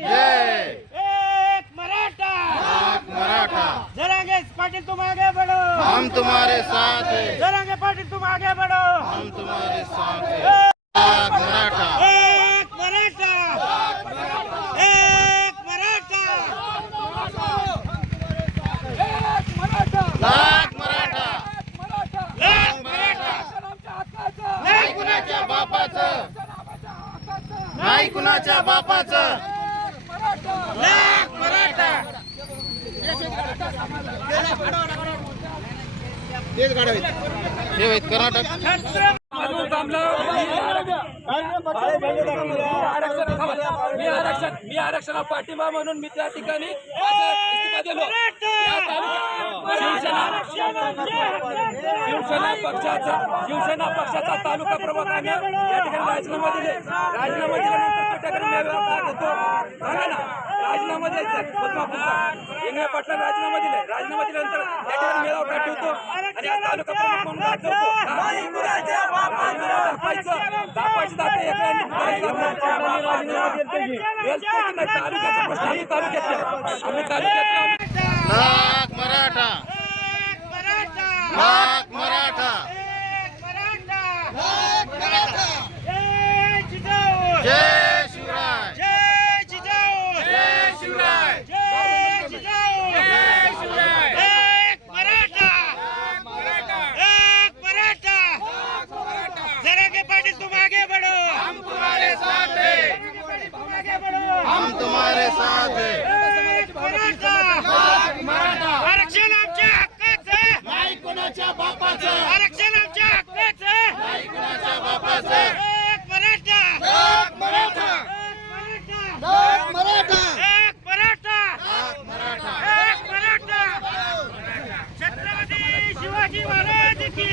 एक मराठा! मराठा! जरांगे पाटील तुम आगे बढ़ो! हम तुम्हारे साथ हैं। जरांगे पाटील तुम आगे बढ़ो! हम तुम्हारे साथ हैं। मराठा! एक मराठा! एक मराठा! एक मराठा! लाख मराठा! लाख मराठा! नाही कुणाच्या बापाचं! नाही कुणाच्या बापाचं! कर्नाटक मी आरक्षण मी आरक्षणाला पाठिंबा म्हणून मी त्या ठिकाणी शिवसेना पक्षाचा शिवसेना पक्षाचा तालुका प्रमुखाने या ठिकाणी राजीनामा दिले. राजीनामा दिल्यानंतर सांगा ना राजीनामा द्यायचा बदमापूरचा इंगळे पाटला राजीनामा दिलाय राजीनामा दिल्यानंतर या ठिकाणी मेळावा का ठेवतो आणि आज तालुका प्रमुख म्हणून दाखवायचं दाखवायची दाखले तालुक्याचा प्रश्न आम्ही तालुक्यातले आम्ही हमारे साथ है। आरक्षण आमच्या हक्काचं आहे. नाही कोणाच्या बापाचं आरक्षण आमच्या हक्काचं नाही कोणाच्या बापाचं एक मराठा. एक मराठा. एक मराठा. एक मराठा. छत्रपती शिवाजी महाराज की